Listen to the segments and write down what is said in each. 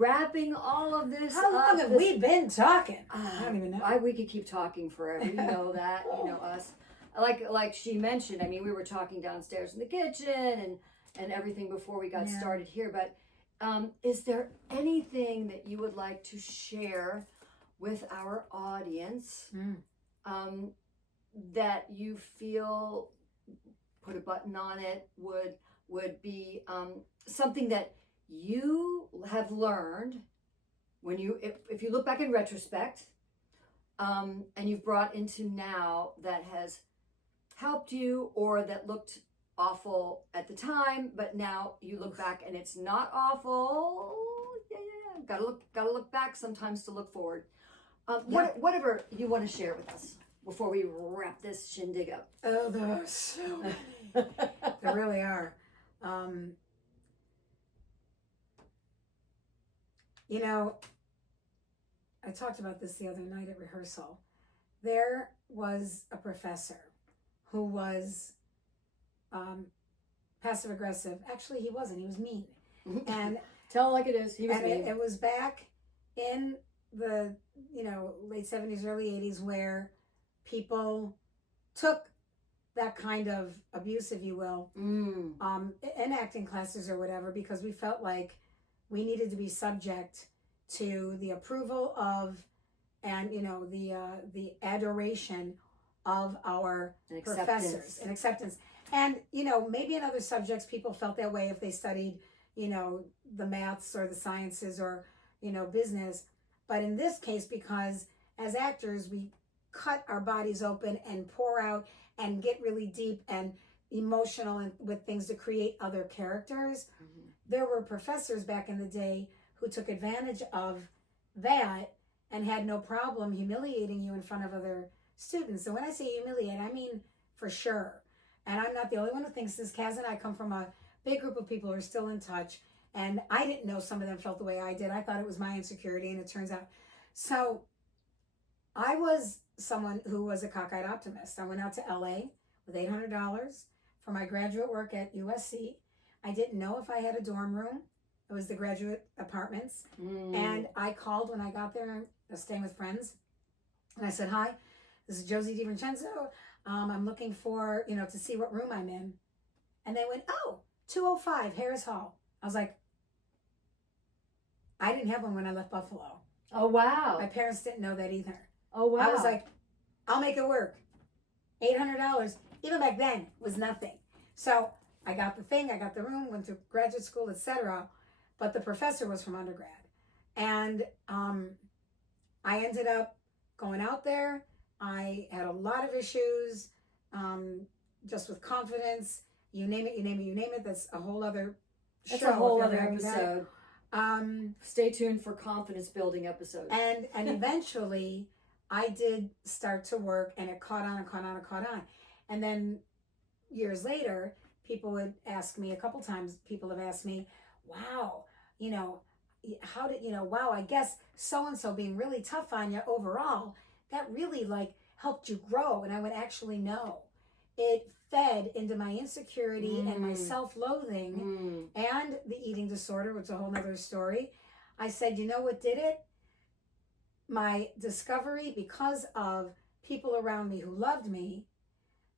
wrapping all of this How long have we been talking? I don't even know. We could keep talking forever. You know that. You know us. Like she mentioned, I mean, we were talking downstairs in the kitchen and everything before we got started here. But is there anything that you would like to share with our audience that you feel, put a button on it, would be something that you have learned when if you look back in retrospect, and you've brought into now that has helped you, or that looked awful at the time, but now you look back and it's not awful. Yeah. Gotta look back sometimes to look forward. Whatever you want to share with us before we wrap this shindig up. Oh, there are so many. There really are. You know, I talked about this the other night at rehearsal. There was a professor who was passive aggressive. Actually, he wasn't. He was mean. And tell it like it is. He was mean. It was back in the late 70s, early 80s, where people took that kind of abuse, if you will, in acting classes or whatever, because we felt like we needed to be subject to the approval of and the adoration of our professors and acceptance. And maybe in other subjects people felt that way if they studied the maths or the sciences or business. But in this case, because as actors we cut our bodies open and pour out and get really deep and emotional and with things to create other characters, there were professors back in the day who took advantage of that and had no problem humiliating you in front of other students. And when I say humiliate, I mean for sure. And I'm not the only one who thinks this. KaZ and I come from a big group of people who are still in touch. And I didn't know some of them felt the way I did. I thought it was my insecurity, and it turns out. So I was someone who was a cockeyed optimist. I went out to LA with $800 for my graduate work at USC. I didn't know if I had a dorm room. It was the graduate apartments. And I called when I got there. I was staying with friends. And I said, hi, this is Josie DiVincenzo. I'm looking for, to see what room I'm in. And they went, 205 Harris Hall. I was like, I didn't have one when I left Buffalo. Oh, wow. My parents didn't know that either. Oh, wow. I was like, I'll make it work. $800, even back then, was nothing. So I got the thing, I got the room, went to graduate school, etc. But the professor was from undergrad. And I ended up going out there. I had a lot of issues, just with confidence. You name it. That's a whole other show. That's a whole other episode. Stay tuned for confidence building episodes. And eventually I did start to work, and it caught on. And then years later, people would ask me, a couple times people have asked me, wow, how did, wow, I guess so-and-so being really tough on you overall, that really helped you grow. And I would actually know. It fed into my insecurity and my self-loathing and the eating disorder, which is a whole nother story. I said, you know what did it? My discovery, because of people around me who loved me,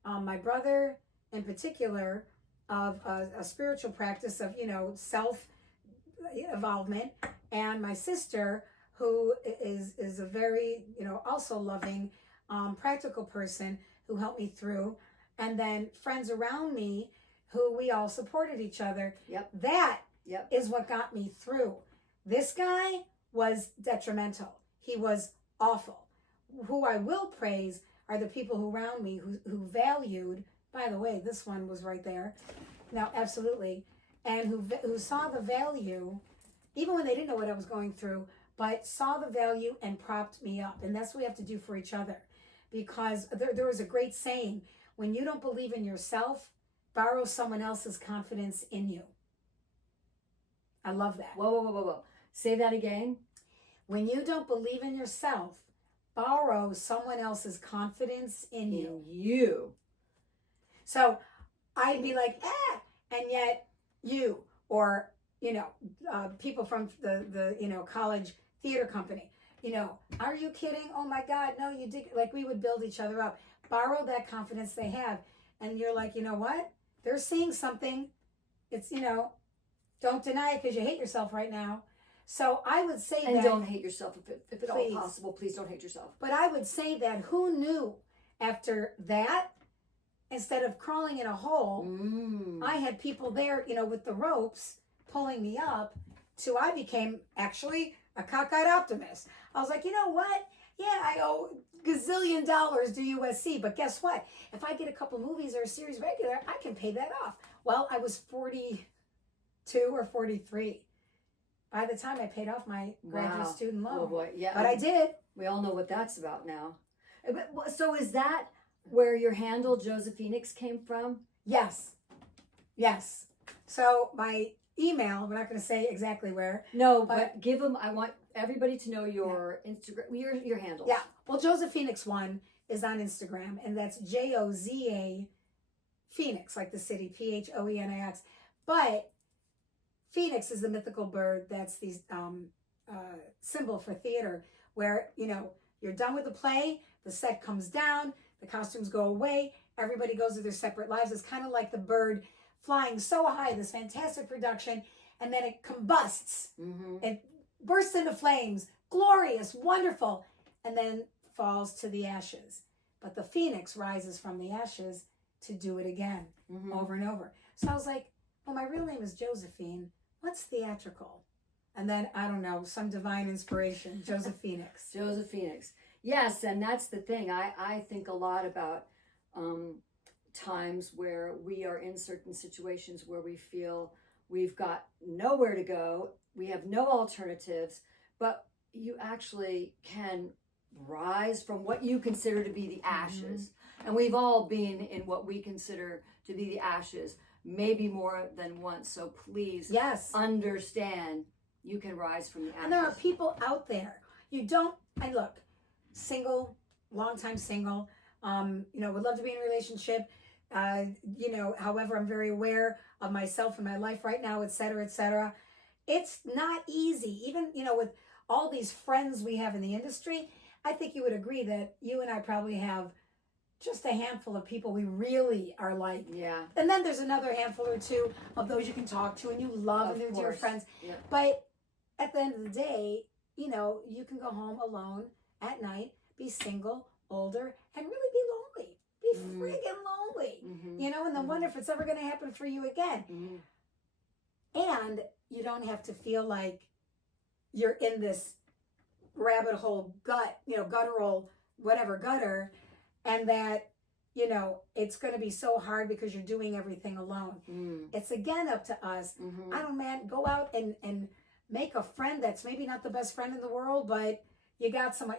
my brother in particular, of a spiritual practice of, self-involvement, and my sister, who is a very, also loving, practical person who helped me through. And then friends around me who we all supported each other. That is what got me through. This guy was detrimental. He was awful. Who I will praise are the people who around me who valued, by the way, this one was right there. No, absolutely. And who saw the value, even when they didn't know what I was going through, but saw the value and propped me up. And that's what we have to do for each other. Because there was a great saying, when you don't believe in yourself, borrow someone else's confidence in you. I love that. Whoa. Say that again. When you don't believe in yourself, borrow someone else's confidence in you. So I'd be like, and yet you, or, people from the college theater company. Are you kidding? Oh my God, no, you did. Like, we would build each other up, borrow that confidence they have. And you're like, you know what? They're seeing something. It's, don't deny it because you hate yourself right now. So I would say and that. don't hate yourself if at all Please. possible. Please don't hate yourself. But I would say that who knew after that, instead of crawling in a hole, I had people there, with the ropes pulling me up to I became actually a cockeyed optimist. I was like, you know what? Yeah, I owe gazillion dollars to USC, but guess what? If I get a couple movies or a series regular, I can pay that off. Well, I was 42 or 43 by the time I paid off my graduate student loan. Oh boy, yeah. But I did. We all know what that's about now. So is that where your handle Joseph Phoenix came from? Yes. So my email, we're not going to say exactly where. No, but give them. I want everybody to know your Instagram, your handle. Yeah. Well, Joseph Phoenix 1 is on Instagram, and that's JOZA Phoenix, like the city, PHOENIX. But Phoenix is the mythical bird that's the symbol for theater, where you're done with the play, the set comes down, the costumes go away, everybody goes to their separate lives. It's kind of like the bird flying so high, this fantastic production, and then it combusts. It bursts into flames, glorious, wonderful, and then falls to the ashes. But the phoenix rises from the ashes to do it again, over and over. So I was like, well, my real name is Josephine. What's theatrical? And then, I don't know, some divine inspiration, Joseph Phoenix. Joseph Phoenix. Yes, and that's the thing. I think a lot about times where we are in certain situations where we feel we've got nowhere to go, we have no alternatives, but you actually can rise from what you consider to be the ashes. And we've all been in what we consider to be the ashes, maybe more than once. So please understand you can rise from the ashes. And there are people out there. And look, single, long-time single, would love to be in a relationship. However, I'm very aware of myself and my life right now, et cetera, et cetera. It's not easy. Even, with all these friends we have in the industry, I think you would agree that you and I probably have just a handful of people we really are like. Yeah. And then there's another handful or two of those you can talk to and you love and they're dear friends. Yeah. But at the end of the day, you can go home alone at night, be single, older, and really be lonely. Be friggin' lonely. And then wonder if it's ever going to happen for you again. And you don't have to feel like you're in this rabbit hole guttural, whatever gutter, and that, it's going to be so hard because you're doing everything alone. It's again up to us. I don't, man, go out and make a friend that's maybe not the best friend in the world, but you got someone,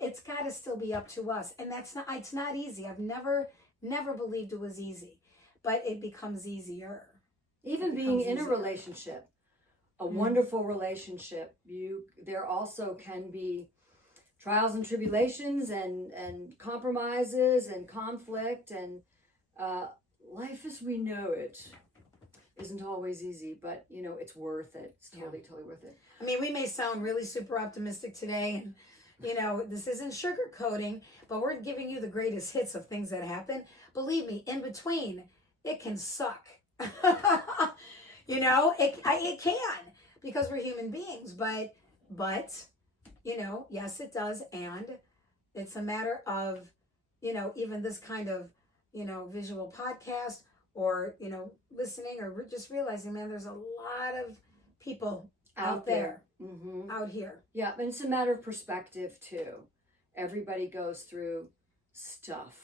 it's got to still be up to us. And it's not easy. I've never believed it was easy, but it becomes easier. Even being in a relationship, a wonderful relationship, there also can be trials and tribulations and compromises and conflict, and life as we know it isn't always easy, but it's worth it. It's totally worth it. I mean, we may sound really super optimistic today, and this isn't sugarcoating, but we're giving you the greatest hits of things that happen. Believe me, in between, it can suck. It can, because we're human beings, but yes, it does. And it's a matter of, even this kind of, visual podcast or, listening or just realizing, man, there's a lot of people out there, out here. Yeah. And it's a matter of perspective too. Everybody goes through stuff.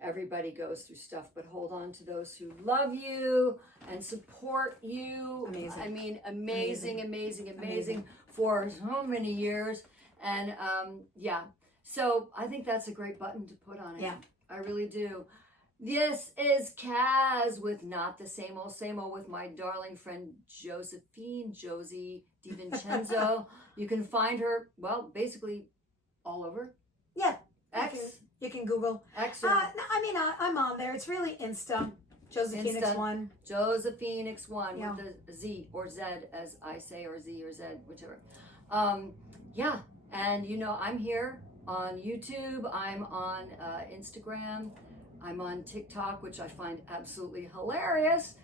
Everybody goes through stuff, but hold on to those who love you and support you. Amazing. I mean, amazing for so many years. And so I think that's a great button to put on it. Yeah. I really do. This is KaZ with Not the Same Old with my darling friend Josephine, Josie DiVincenzo. You can find her, well, basically all over. Yeah. X. You can Google. X. I'm on there. It's really Insta. Josephine X1. Josephine X1 Yeah. with the Z or Z, as I say, or Z or Z, whichever. Yeah, and you know, I'm here on YouTube. I'm on Instagram. I'm on TikTok, which I find absolutely hilarious,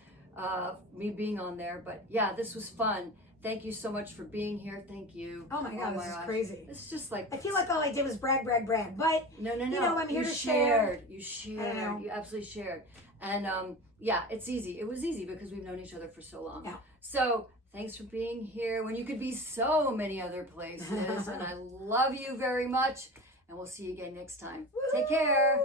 me being on there. But yeah, this was fun. Thank you so much for being here. Thank you. Oh my God, this is crazy. It's just like, I feel like all I did was brag. But no. you know, I'm here you to shared. share. You I shared. know. You absolutely shared. And yeah, it's easy. It was easy because we've known each other for so long. Yeah. So thanks for being here when you could be so many other places. And I love you very much. And we'll see you again next time. Take care.